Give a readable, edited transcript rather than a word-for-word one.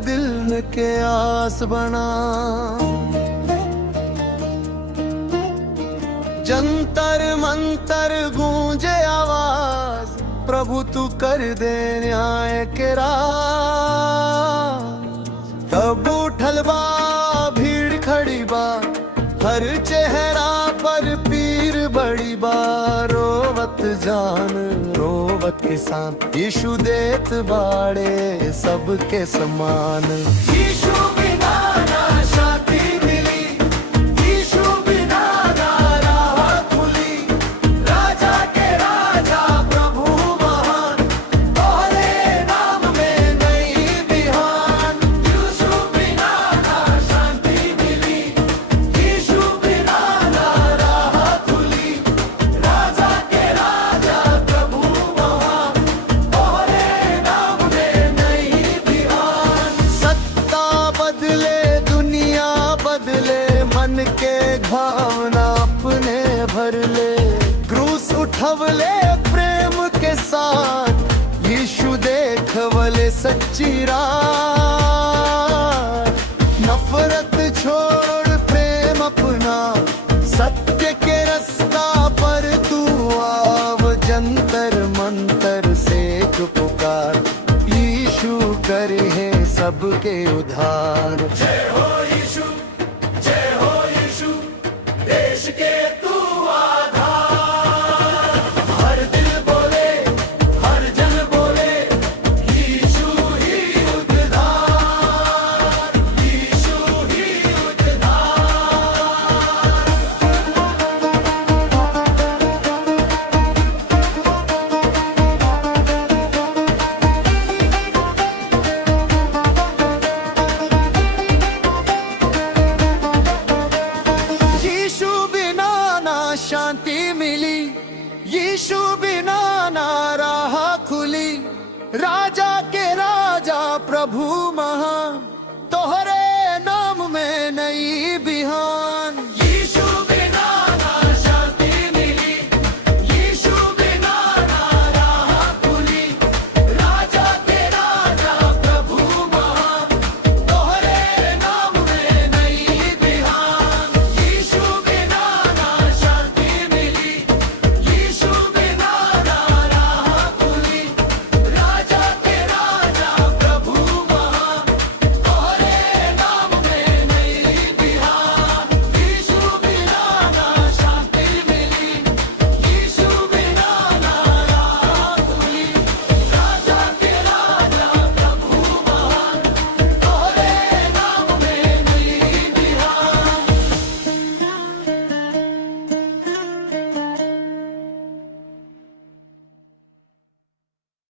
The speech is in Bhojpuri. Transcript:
दिल के आस बना। जंतर मंतर गूंजे आवाज, प्रभु तू कर दे न्याय के राज। तब उठल बा भीड़ खड़ी बा, हर चेहरा पर पीर बड़ी बा। रोवत जान रोवत किसान, यीशु देत बाड़े सबके समान। यीशु बिना ना शांति मिली, यीशु बिना ना राह खुली। राजा के राजा प्रभु महान, तोहरे नाम में नई बिहान। यीशु बिना ना शांति मिली, यीशु बिना ना राह खुली। राजा के राजा प्रभु महान, तोहरे नाम में नई बिहान। सत्ता बदले दुनिया बदले, मन के भावना अपने भर ले। क्रूस उठवले प्रेम के साथ, यीशु देखवले सच्ची राह। नफरत छोड़ प्रेम अपना, सत्य के रास्ता पर तू आव। जंतर मंतर से पुकार, यीशु करे है सबके उद्धार। जय हो